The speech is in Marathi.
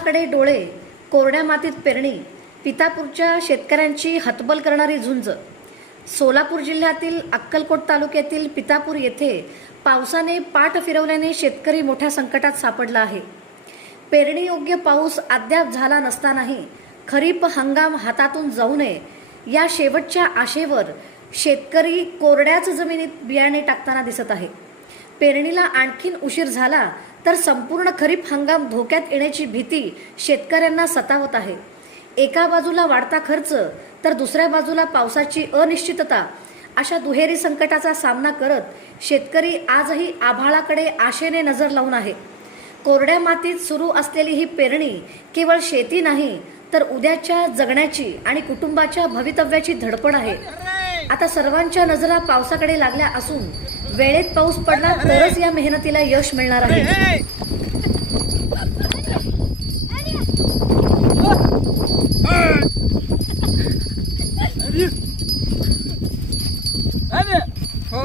आभाळाकडे डोळे, कोरड्या मातीत पेरणी, पितापूरच्या शेतकऱ्यांची हतबल करणारी झुंज. सोलापूर जिल्ह्यातील अक्कलकोट तालुक्यातील पितापूर येथे पावसाने पाठ फिरवल्याने शेतकरी मोठ्या संकटात सापडला आहे. पेरणीयोग्य पाऊस अद्याप झाला नसतानाही खरीप हंगाम हातातून जाऊ नये या शेवटच्या आशेवर शेतकरी कोरड्याच जमिनीत बियाणे टाकताना दिसत आहे. पेरणीला आणखीन उशीर झाला तर संपूर्ण खरीप हंगाम धोक्यात येण्याची भीती शेतकऱ्यांना सतावत आहे. एका बाजूला वाढता खर्च तर दुसऱ्या बाजूला पावसाची अनिश्चितता अशा दुहेरी संकटाचा सामना करत शेतकरी आजही आभाळाकडे आशेने नजर लावून आहे. कोरड्या मातीत सुरू असलेली ही पेरणी केवळ शेती नाही तर उद्याच्या जगण्याची आणि कुटुंबाच्या भवितव्याची धडपड आहे. आता सर्वांच्या नजरा पावसाकडे लागल्या असून वेळेत पाऊस पडला तरच या मेहनतीला यश मिळणार आहे. हो